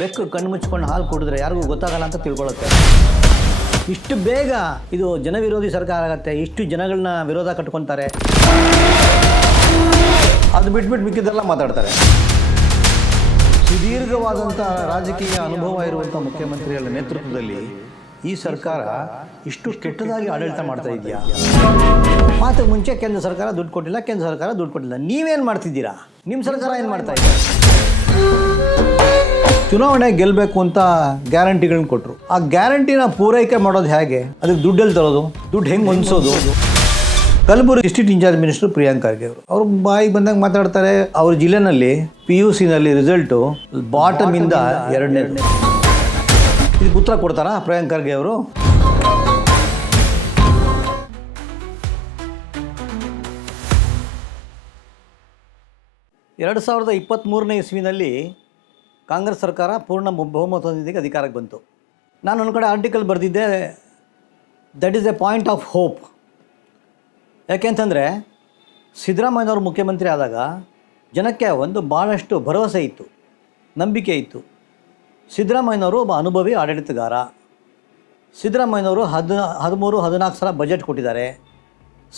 ಬೆಕ್ಕು ಕಣ್ಣು ಮುಚ್ಕೊಂಡು ಹಾಲು ಕುಡಿದ್ರೆ ಯಾರಿಗೂ ಗೊತ್ತಾಗಲ್ಲ ಅಂತ ತಿಳ್ಕೊಳ್ಳುತ್ತೆ. ಇಷ್ಟು ಬೇಗ ಇದು ಜನವಿರೋಧಿ ಸರ್ಕಾರ ಆಗುತ್ತೆ, ಇಷ್ಟು ಜನಗಳನ್ನ ವಿರೋಧ ಕಟ್ಕೊತಾರೆ, ಅದು ಬಿಟ್ಬಿಟ್ಟು ಮಿಕ್ಕಿದ್ದೆಲ್ಲ ಮಾತಾಡ್ತಾರೆ. ಸುದೀರ್ಘವಾದಂಥ ರಾಜಕೀಯ ಅನುಭವ ಇರುವಂಥ ಮುಖ್ಯಮಂತ್ರಿಗಳ ನೇತೃತ್ವದಲ್ಲಿ ಈ ಸರ್ಕಾರ ಇಷ್ಟು ಕೆಟ್ಟದಾಗಿ ಆಡಳಿತ ಮಾಡ್ತಾ ಇದೆಯಾ? ಮಾತು ಮುಂಚೆ ಕೇಂದ್ರ ಸರ್ಕಾರ ದುಡ್ಡು ಕೊಟ್ಟಿಲ್ಲ, ಕೇಂದ್ರ ಸರ್ಕಾರ ದುಡ್ಡು ಕೊಟ್ಟಿಲ್ಲ. ನೀವೇನು ಮಾಡ್ತಿದ್ದೀರಾ? ನಿಮ್ಮ ಸರ್ಕಾರ ಏನು ಮಾಡ್ತಾ ಇದೆ? ಚುನಾವಣೆ ಗೆಲ್ಲಬೇಕು ಅಂತ ಗ್ಯಾರಂಟಿಗಳನ್ನ ಕೊಟ್ಟರು. ಆ ಗ್ಯಾರಂಟಿನ ಪೂರೈಕೆ ಮಾಡೋದು ಹೇಗೆ? ಅದಕ್ಕೆ ದುಡ್ಡಲ್ಲಿ ತರೋದು, ದುಡ್ಡು ಹೆಂಗೆ ಹೊಂದಿಸೋದು? Kalaburagi district incharge minister Priyank Kharge ಅವರು ಬಾಯಿಗೆ ಬಂದಂಗೆ ಮಾತಾಡ್ತಾರೆ. ಅವ್ರ ಜಿಲ್ಲೆನಲ್ಲಿ PUCನಲ್ಲಿ ರಿಸಲ್ಟು ಬಾಟಮ್ ಇಂದ 2ನೇದು. ಇದಕ್ಕೆ ಉತ್ತರ ಕೊಡ್ತಾರಾ ಪ್ರಿಯಾಂಕ್ ಖರ್ಗೆ ಅವರು? ಎರಡು 2023ನೇ ಇಸ್ವಿನಲ್ಲಿ ಕಾಂಗ್ರೆಸ್ ಸರ್ಕಾರ ಪೂರ್ಣ ಬಹುಮತದೊಂದಿಗೆ ಅಧಿಕಾರಕ್ಕೆ ಬಂತು. ನಾನು ಒಂದು ಕಡೆ ಆರ್ಟಿಕಲ್ ಬರೆದಿದ್ದೆ, that is a point of hope. ಯಾಕೆಂತಂದರೆ ಸಿದ್ದರಾಮಯ್ಯನವರು ಮುಖ್ಯಮಂತ್ರಿ ಆದಾಗ ಜನಕ್ಕೆ ಒಂದು ಭಾಳಷ್ಟು ಭರವಸೆ ಇತ್ತು, ನಂಬಿಕೆ ಇತ್ತು. ಸಿದ್ದರಾಮಯ್ಯನವರು ಒಬ್ಬ ಅನುಭವಿ ಆಡಳಿತಗಾರ. ಸಿದ್ದರಾಮಯ್ಯನವರು 13-14 ಸಲ ಬಜೆಟ್ ಕೊಟ್ಟಿದ್ದಾರೆ.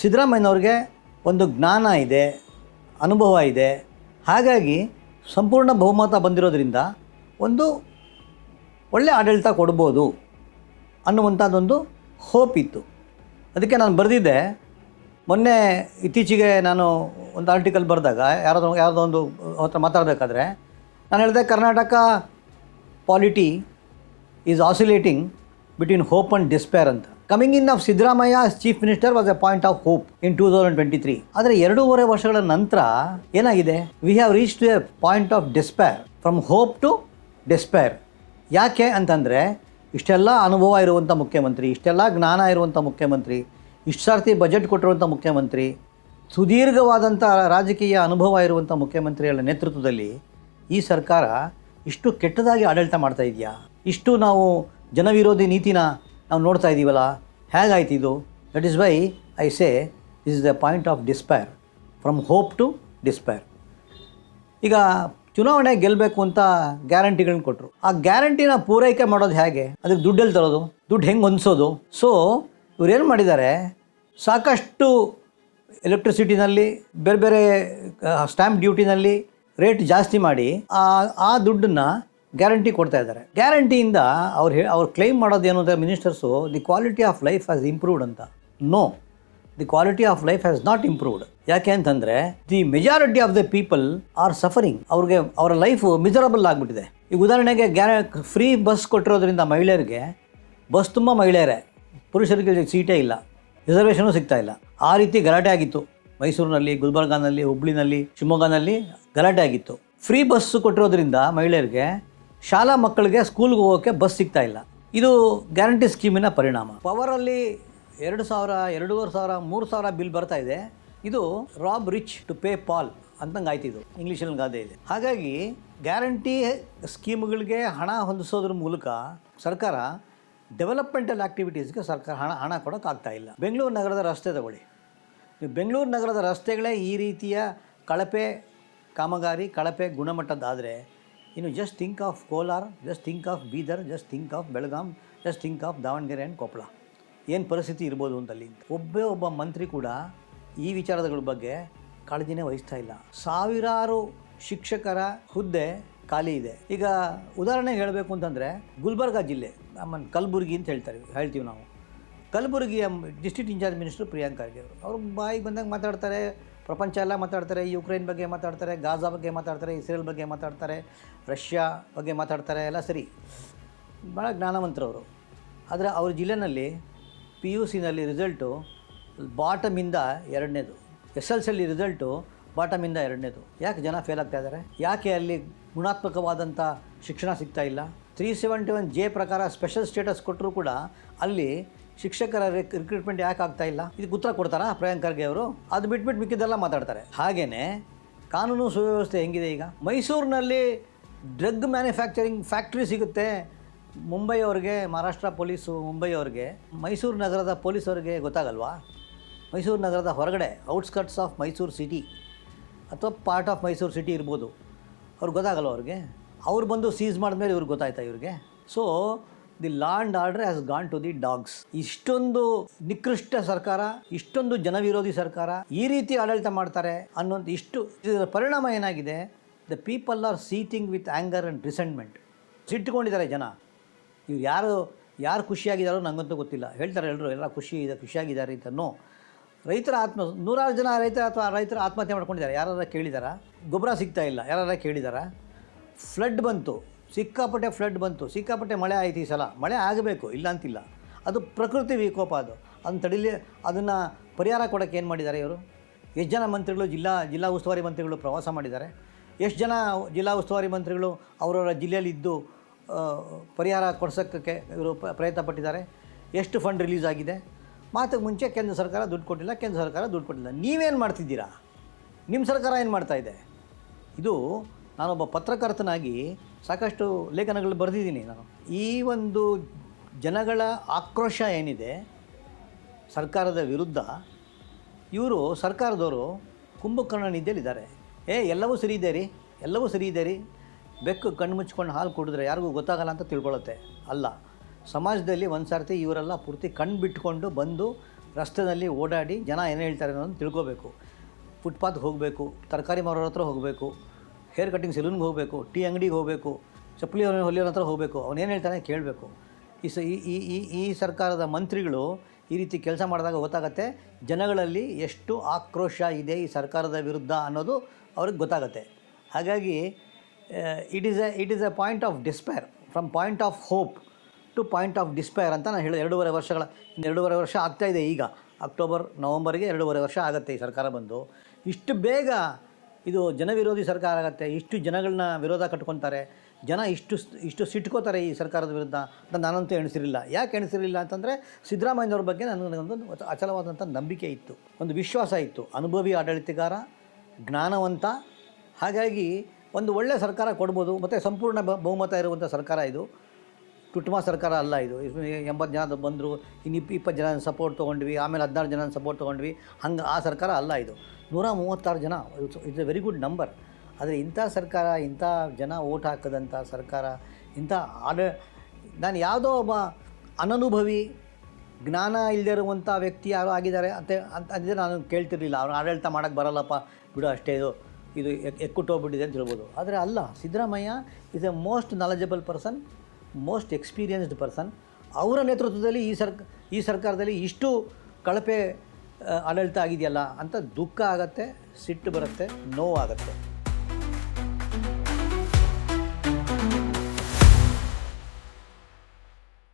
ಸಿದ್ದರಾಮಯ್ಯನವ್ರಿಗೆ ಒಂದು ಜ್ಞಾನ ಇದೆ, ಅನುಭವ ಇದೆ. ಹಾಗಾಗಿ ಸಂಪೂರ್ಣ ಬಹುಮತ ಬಂದಿರೋದ್ರಿಂದ ಒಂದು ಒಳ್ಳೆಯ ಆಡಳಿತ ಕೊಡ್ಬೋದು ಅನ್ನುವಂಥದ್ದೊಂದು ಹೋಪ್ ಇತ್ತು. ಅದಕ್ಕೆ ನಾನು ಬರೆದಿದ್ದೆ. ಮೊನ್ನೆ ಇತ್ತೀಚೆಗೆ ನಾನು ಒಂದು ಆರ್ಟಿಕಲ್ ಬರೆದಾಗ ಯಾವುದೋ ಒಂದು ಹತ್ರ ಮಾತಾಡಬೇಕಾದ್ರೆ ನಾನು ಹೇಳಿದೆ, Karnataka polity is oscillating between hope and despair ಅಂತ. Coming in of Siddaramaiah as chief minister was a point of hope in 2023. ಆದರೆ 2.5 ವರ್ಷಗಳ ನಂತರ ಏನಾಗಿದೆ? We have reach to a point of despair, from hope to despair. ಯಾಕೆ ಅಂತಂದರೆ ಇಷ್ಟೆಲ್ಲ ಅನುಭವ ಇರುವಂಥ ಮುಖ್ಯಮಂತ್ರಿ, ಇಷ್ಟೆಲ್ಲ ಜ್ಞಾನ ಇರುವಂಥ ಮುಖ್ಯಮಂತ್ರಿ, ಇಷ್ಟು ಸರ್ತಿ ಬಜೆಟ್ ಕೊಟ್ಟಿರುವಂಥ ಮುಖ್ಯಮಂತ್ರಿ, ಸುದೀರ್ಘವಾದಂಥ ರಾಜಕೀಯ ಅನುಭವ ಇರುವಂಥ ಮುಖ್ಯಮಂತ್ರಿಗಳ ನೇತೃತ್ವದಲ್ಲಿ ಈ ಸರ್ಕಾರ ಇಷ್ಟು ಕೆಟ್ಟದಾಗಿ ಆಡಳಿತ ಮಾಡ್ತಾ ಇದೆಯಾ? ಇಷ್ಟು ನಾವು ಜನವಿರೋಧಿ ನೀತಿನ ನಾವು ನೋಡ್ತಾ ಇದ್ದೀವಲ್ಲ, ಹೇಗಾಯ್ತು ಇದು? That is why I say this is the point of despair, from hope to despair. ಈಗ ಚುನಾವಣೆ ಗೆಲ್ಲಬೇಕು ಅಂತ ಗ್ಯಾರಂಟಿಗಳನ್ನ ಕೊಟ್ಟರು. ಆ ಗ್ಯಾರಂಟಿನ ಪೂರೈಕೆ ಮಾಡೋದು ಹೇಗೆ? ಅದಕ್ಕೆ ದುಡ್ಡಲ್ಲಿ ತರೋದು, ದುಡ್ಡು ಹೆಂಗೆ ಹೊಂದಿಸೋದು? ಸೊ ಇವ್ರೇನು ಮಾಡಿದ್ದಾರೆ, ಸಾಕಷ್ಟು ಎಲೆಕ್ಟ್ರಿಸಿಟಿನಲ್ಲಿ, ಬೇರೆ ಬೇರೆ ಸ್ಟ್ಯಾಂಪ್ ಡ್ಯೂಟಿನಲ್ಲಿ ರೇಟ್ ಜಾಸ್ತಿ ಮಾಡಿ ಆ ದುಡ್ಡನ್ನು ಗ್ಯಾರಂಟಿ ಕೊಡ್ತಾ ಇದ್ದಾರೆ. ಗ್ಯಾರಂಟಿಯಿಂದ ಅವ್ರು ಕ್ಲೈಮ್ ಮಾಡೋದೇನು ಅಂದರೆ ministers, the quality of life has improved ಅಂತ. No, the quality of life has not improved. ಯಾಕೆ ಅಂತಂದರೆ the majority of the people are suffering. ಅವರ ಲೈಫು ಮಿಸರಬಲ್ ಆಗಿಬಿಟ್ಟಿದೆ. ಈಗ ಉದಾಹರಣೆಗೆ ಫ್ರೀ ಬಸ್ ಕೊಟ್ಟಿರೋದ್ರಿಂದ ಮಹಿಳೆಯರಿಗೆ ಬಸ್ ತುಂಬ ಮಹಿಳೆಯರೇ, ಪುರುಷರಿಗೆ ಸೀಟೇ ಇಲ್ಲ, ರಿಸರ್ವೇಷನೂ ಸಿಗ್ತಾ ಇಲ್ಲ. ಆ ರೀತಿ ಗಲಾಟೆ ಆಗಿತ್ತು ಮೈಸೂರಿನಲ್ಲಿ, ಗುಲ್ಬರ್ಗಾನಲ್ಲಿ, ಹುಬ್ಳಿನಲ್ಲಿ, ಶಿವಮೊಗ್ಗನಲ್ಲಿ ಗಲಾಟೆ ಆಗಿತ್ತು. ಫ್ರೀ ಬಸ್ ಕೊಟ್ಟಿರೋದ್ರಿಂದ ಮಹಿಳೆಯರಿಗೆ, ಶಾಲಾ ಮಕ್ಕಳಿಗೆ ಸ್ಕೂಲ್ಗೆ ಹೋಗೋಕ್ಕೆ ಬಸ್ ಸಿಗ್ತಾ ಇಲ್ಲ. ಇದು ಗ್ಯಾರಂಟಿ ಸ್ಕೀಮಿನ ಪರಿಣಾಮ. ಪವರಲ್ಲಿ 2,000, 2,500, 3,000 ಬಿಲ್ ಬರ್ತಾ ಇದೆ. ಇದು rob rich to pay Paul ಅಂತಂಗೆ ಆಯ್ತಿದ್ದು, ಇಂಗ್ಲೀಷಲ್ಲಿ ಗಾದೆ ಇದೆ. ಹಾಗಾಗಿ ಗ್ಯಾರಂಟಿ ಸ್ಕೀಮ್ಗಳಿಗೆ ಹಣ ಹೊಂದಿಸೋದ್ರ ಮೂಲಕ ಸರ್ಕಾರ ಡೆವಲಪ್ಮೆಂಟಲ್ ಆ್ಯಕ್ಟಿವಿಟೀಸ್ಗೆ ಸರ್ಕಾರ ಹಣ ಕೊಡೋಕ್ಕಾಗ್ತಾ ಇಲ್ಲ. ಬೆಂಗಳೂರು ನಗರದ ರಸ್ತೆ ತಗೊಳ್ಳಿ. ನೀವು ಬೆಂಗಳೂರು ನಗರದ ರಸ್ತೆಗಳೇ ಈ ರೀತಿಯ ಕಳಪೆ ಕಾಮಗಾರಿ, ಕಳಪೆ ಗುಣಮಟ್ಟದ್ದಾದರೆ ಇನ್ನು just think of Kolar, just think of Bidar, just think of Belgaum, just think of Davanagere and Koppal. ಏನು ಪರಿಸ್ಥಿತಿ ಇರ್ಬೋದು ಅಂತಲ್ಲಿ. ಒಬ್ಬ ಮಂತ್ರಿ ಕೂಡ ಈ ವಿಚಾರಗಳ ಬಗ್ಗೆ ಕಾಳಜಿನೇ ವಹಿಸ್ತಾ ಇಲ್ಲ. ಸಾವಿರಾರು ಶಿಕ್ಷಕರ ಹುದ್ದೆ ಖಾಲಿ ಇದೆ. ಈಗ ಉದಾಹರಣೆಗೆ ಹೇಳಬೇಕು ಅಂತಂದರೆ ಗುಲ್ಬರ್ಗಾ ಜಿಲ್ಲೆ, ನಮ್ಮ ಕಲಬುರಗಿ ಅಂತ ಹೇಳ್ತೀವಿ ನಾವು. ಕಲಬುರಗಿಯ district incharge minister Priyank Kharge ಅವರು ಬಾಯಿಗೆ ಬಂದಂಗೆ ಮಾತಾಡ್ತಾರೆ. ಪ್ರಪಂಚ ಎಲ್ಲ ಮಾತಾಡ್ತಾರೆ. ಯುಕ್ರೇನ್ ಬಗ್ಗೆ ಮಾತಾಡ್ತಾರೆ, ಗಾಜಾ ಬಗ್ಗೆ ಮಾತಾಡ್ತಾರೆ, ಇಸ್ರೇಲ್ ಬಗ್ಗೆ ಮಾತಾಡ್ತಾರೆ, ರಷ್ಯಾ ಬಗ್ಗೆ ಮಾತಾಡ್ತಾರೆ. ಎಲ್ಲ ಸರಿ, ಭಾಳ ಜ್ಞಾನವಂತರವರು. ಆದರೆ ಅವ್ರ ಜಿಲ್ಲೆನಲ್ಲಿ PUCನಲ್ಲಿ ರಿಸಲ್ಟು ಬಾಟಮಿಂದ 2ನೇದು, SSLCಯಲ್ಲಿ ರಿಸಲ್ಟು ಬಾಟಮಿಂದ 2ನೇದು. ಯಾಕೆ ಜನ ಫೇಲ್ ಆಗ್ತಾ ಇದ್ದಾರೆ? ಯಾಕೆ ಅಲ್ಲಿ ಗುಣಾತ್ಮಕವಾದಂಥ ಶಿಕ್ಷಣ ಸಿಗ್ತಾ ಇಲ್ಲ? 371J ಪ್ರಕಾರ ಸ್ಪೆಷಲ್ ಸ್ಟೇಟಸ್ ಕೊಟ್ಟರೂ ಕೂಡ ಅಲ್ಲಿ ಶಿಕ್ಷಕರ ರಿಕ್ರೂಟ್ಮೆಂಟ್ ಯಾಕೆ ಆಗ್ತಾ ಇಲ್ಲ? ಇದಕ್ಕೆ ಉತ್ತರ ಕೊಡ್ತಾರಾ ಪ್ರಿಯಾಂಕ್ ಖರ್ಗೆ ಅವರು? ಅದು ಬಿಟ್ಬಿಟ್ಟು ಮಿಕ್ಕಿದ್ದೆಲ್ಲ ಮಾತಾಡ್ತಾರೆ. ಹಾಗೆಯೇ ಕಾನೂನು ಸುವ್ಯವಸ್ಥೆ ಹೆಂಗಿದೆ ಈಗ? ಮೈಸೂರಿನಲ್ಲಿ ಡ್ರಗ್ ಮ್ಯಾನುಫ್ಯಾಕ್ಚರಿಂಗ್ ಫ್ಯಾಕ್ಟ್ರಿ ಸಿಗುತ್ತೆ ಮುಂಬೈಯವ್ರಿಗೆ, ಮಹಾರಾಷ್ಟ್ರ ಪೊಲೀಸು ಮುಂಬೈಯವ್ರಿಗೆ. ಮೈಸೂರು ನಗರದ ಪೊಲೀಸವ್ರಿಗೆ ಗೊತ್ತಾಗಲ್ವಾ? ಮೈಸೂರು ನಗರದ ಹೊರಗಡೆ ಔಟ್ಸ್ಕಟ್ಸ್ ಆಫ್ ಮೈಸೂರು ಸಿಟಿ ಅಥವಾ ಪಾರ್ಟ್ ಆಫ್ ಮೈಸೂರು ಸಿಟಿ ಇರ್ಬೋದು, ಅವ್ರಿಗೆ ಗೊತ್ತಾಗಲ್ಲ. ಅವ್ರಿಗೆ ಅವ್ರು ಬಂದು ಸೀಸ್ ಮಾಡಿದ್ಮೇಲೆ ಇವ್ರಿಗೆ ಗೊತ್ತಾಯ್ತಾ ಇವ್ರಿಗೆ? So the law and order has gone to the dogs. ಇಷ್ಟೊಂದು ನಿಕೃಷ್ಟ ಸರ್ಕಾರ, ಇಷ್ಟೊಂದು ಜನವಿರೋಧಿ ಸರ್ಕಾರ ಈ ರೀತಿ ಆಡಳಿತ ಮಾಡ್ತಾರೆ ಅನ್ನೋದು ಇದರ ಪರಿಣಾಮ ಏನಾಗಿದೆ? The people are seething with anger and resentment. ಸಿಟ್ಟುಕೊಂಡಿದ್ದಾರೆ ಜನ. ಇವ್ರು ಯಾರು ಖುಷಿಯಾಗಿದ್ದಾರೋ ನನಗಂತೂ ಗೊತ್ತಿಲ್ಲ. ಹೇಳ್ತಾರೆ ಎಲ್ಲ ಖುಷಿಯಾಗಿದ್ದಾರೆ ಅಂತ. ನೋ, ರೈತರ ನೂರಾರು ಜನ ರೈತರ ಆತ್ಮಹತ್ಯೆ ಮಾಡ್ಕೊಂಡಿದ್ದಾರೆ. ಯಾರಾರ ಕೇಳಿದಾರಾ? ಗೊಬ್ಬರ ಸಿಗ್ತಾ ಇಲ್ಲ, ಯಾರಾರ ಕೇಳಿದಾರಾ? ಫ್ಲಡ್ ಬಂತು, ಸಿಕ್ಕಾಪಟ್ಟೆ ಫ್ಲಡ್ ಬಂತು, ಸಿಕ್ಕಾಪಟ್ಟೆ ಮಳೆ ಆಯ್ತು. ಈ ಸಲ ಮಳೆ ಆಗಬೇಕು, ಇಲ್ಲ ಅಂತಿಲ್ಲ. ಅದು ಪ್ರಕೃತಿ ವಿಕೋಪ. ಅದನ್ನು ಪರಿಹಾರ ಕೊಡೋಕ್ಕೆ ಏನು ಮಾಡಿದ್ದಾರೆ ಇವರು? ಎಷ್ಟು ಜನ ಮಂತ್ರಿಗಳು, ಜಿಲ್ಲಾ ಉಸ್ತುವಾರಿ ಮಂತ್ರಿಗಳು ಪ್ರವಾಸ ಮಾಡಿದ್ದಾರೆ? ಎಷ್ಟು ಜನ ಜಿಲ್ಲಾ ಉಸ್ತುವಾರಿ ಮಂತ್ರಿಗಳು ಅವರವರ ಜಿಲ್ಲೆಯಲ್ಲಿ ಇದ್ದು ಪರಿಹಾರ ಕೊಡ್ಸೋಕ್ಕೆ ಇವರು ಪ್ರಯತ್ನ ಪಟ್ಟಿದ್ದಾರೆ? ಎಷ್ಟು ಫಂಡ್ ರಿಲೀಸ್ ಆಗಿದೆ? ಮಾತಿಗೆ ಮುಂಚೆ ಕೇಂದ್ರ ಸರ್ಕಾರ ದುಡ್ಡು ಕೊಟ್ಟಿಲ್ಲ. ನೀವೇನು ಮಾಡ್ತಿದ್ದೀರಾ? ನಿಮ್ಮ ಸರ್ಕಾರ ಏನು ಮಾಡ್ತಾಯಿದೆ? ಇದು ನಾನೊಬ್ಬ ಪತ್ರಕರ್ತನಾಗಿ ಸಾಕಷ್ಟು ಲೇಖನಗಳು ಬರೆದಿದ್ದೀನಿ ನಾನು. ಈ ಒಂದು ಜನಗಳ ಆಕ್ರೋಶ ಏನಿದೆ ಸರ್ಕಾರದ ವಿರುದ್ಧ, ಇವರು ಸರ್ಕಾರದವರು ಕುಂಭಕರ್ಣ ನಿದ್ದೆಯಲ್ಲಿದ್ದಾರೆ. ಎಲ್ಲವೂ ಸರಿ ಇದೆ ರೀ, ಬೆಕ್ಕು ಕಣ್ಣು ಮುಚ್ಕೊಂಡು ಹಾಲು ಕುಡಿದ್ರೆ ಯಾರಿಗೂ ಗೊತ್ತಾಗಲ್ಲ ಅಂತ ತಿಳ್ಕೊಳ್ಳುತ್ತೆ. ಅಲ್ಲ, ಸಮಾಜದಲ್ಲಿ ಒಂದು ಸಾರ್ತಿ ಇವರೆಲ್ಲ ಪೂರ್ತಿ ಕಣ್ಣು ಬಿಟ್ಕೊಂಡು ಬಂದು ರಸ್ತೆಯಲ್ಲಿ ಓಡಾಡಿ ಜನ ಏನು ಹೇಳ್ತಾರೆ ಅನ್ನೋದನ್ನು ತಿಳ್ಕೋಬೇಕು. ಫುಟ್ಪಾತ್ಗೆ ಹೋಗಬೇಕು, ತರಕಾರಿ ಮಾರೋರ ಹತ್ರ ಹೋಗಬೇಕು, ಹೇರ್ ಕಟ್ಟಿಂಗ್ ಸೆಲೂನ್ಗೆ ಹೋಗಬೇಕು, ಟೀ ಅಂಗಡಿಗೆ ಹೋಗಬೇಕು, ಚಪ್ಪಲಿ ಹೊಲಿಯೋರ ಹತ್ರ ಹೋಗಬೇಕು, ಅವನೇನು ಹೇಳ್ತಾನೆ ಕೇಳಬೇಕು. ಈ ಸರ್ಕಾರದ ಮಂತ್ರಿಗಳು ಈ ರೀತಿ ಕೆಲಸ ಮಾಡಿದಾಗ ಗೊತ್ತಾಗತ್ತೆ ಜನಗಳಲ್ಲಿ ಎಷ್ಟು ಆಕ್ರೋಶ ಇದೆ ಈ ಸರ್ಕಾರದ ವಿರುದ್ಧ ಅನ್ನೋದು ಅವ್ರಿಗೆ ಗೊತ್ತಾಗತ್ತೆ. ಹಾಗಾಗಿ it is a point of despair, from point of hope to point of despair ಅಂತ ನಾನು ಹೇಳೋದು. 2.5 ವರ್ಷ ಆಗ್ತಾಯಿದೆ. ಈಗ ನವಂಬರ್ಗೆ 2.5 ವರ್ಷ ಆಗುತ್ತೆ ಈ ಸರ್ಕಾರ ಬಂದು. ಇಷ್ಟು ಬೇಗ ಇದು ಜನವಿರೋಧಿ ಸರ್ಕಾರ ಆಗುತ್ತೆ, ಇಷ್ಟು ಜನಗಳನ್ನ ವಿರೋಧ ಕಟ್ಕೊತಾರೆ, ಜನ ಇಷ್ಟು ಸಿಟ್ಕೋತಾರೆ ಈ ಸರ್ಕಾರದ ವಿರುದ್ಧ ಅಂತ ನಾನಂತೂ ಎಣಿಸಿರಲಿಲ್ಲ. ಯಾಕೆ ಎಣಿಸಿರಲಿಲ್ಲ ಅಂತಂದರೆ ಸಿದ್ದರಾಮಯ್ಯನವ್ರ ಬಗ್ಗೆ ನನಗೊಂದು ಅಚಲವಾದಂಥ ನಂಬಿಕೆ ಇತ್ತು, ಒಂದು ವಿಶ್ವಾಸ ಇತ್ತು. ಅನುಭವಿ ಆಡಳಿತಗಾರ, ಜ್ಞಾನವಂತ. ಹಾಗಾಗಿ ಒಂದು ಒಳ್ಳೆಯ ಸರ್ಕಾರ ಕೊಡ್ಬೋದು. ಮತ್ತು ಸಂಪೂರ್ಣ ಬಹುಮತ ಇರುವಂಥ ಸರ್ಕಾರ ಇದು. ಟುಟ್ಮಾ ಸರ್ಕಾರ ಅಲ್ಲ ಇದು. 80 ಜನ ಬಂದರು, ಇನ್ನು 20 ಜನ ಸಪೋರ್ಟ್ ತೊಗೊಂಡ್ವಿ, ಆಮೇಲೆ 16 ಜನ ಸಪೋರ್ಟ್ ತೊಗೊಂಡ್ವಿ, ಹಂಗೆ ಆ ಸರ್ಕಾರ ಅಲ್ಲ ಇದು. 136 ಜನ, it's A very good number. ಆದರೆ ಇಂಥ ಸರ್ಕಾರ, ಇಂಥ ಜನ ಓಟ್ ಹಾಕದಂಥ ಸರ್ಕಾರ, ನಾನು ಯಾವುದೋ ಒಬ್ಬ ಅನನುಭವಿ, ಜ್ಞಾನ ಇಲ್ಲದೆ ಇರುವಂಥ ವ್ಯಕ್ತಿ ಯಾರೋ ಆಗಿದ್ದಾರೆ ಅಂತಿದ್ರೆ ನಾನು ಕೇಳ್ತಿರ್ಲಿಲ್ಲ. ಅವ್ರು ಆಡಳಿತ ಮಾಡೋಕ್ಕೆ ಬರಲ್ಲಪ್ಪ ಬಿಡು, ಅಷ್ಟೇ ಇದು ಎಕ್ಕುಟ್ಟೋಗ್ಬಿಟ್ಟಿದೆ ಅಂತ ಹೇಳ್ಬೋದು. ಆದರೆ ಅಲ್ಲ, Siddaramaiah is A most knowledgeable person, most experienced person. ಅವರ ನೇತೃತ್ವದಲ್ಲಿ ಈ ಸರ್ಕಾರದಲ್ಲಿ ಇಷ್ಟು ಕಳಪೆ ಆಡಳಿತ ಆಗಿದೆಯಲ್ಲ ಅಂತ ದುಃಖ ಆಗುತ್ತೆ, ಸಿಟ್ಟು ಬರುತ್ತೆ, ನೋವಾಗುತ್ತೆ.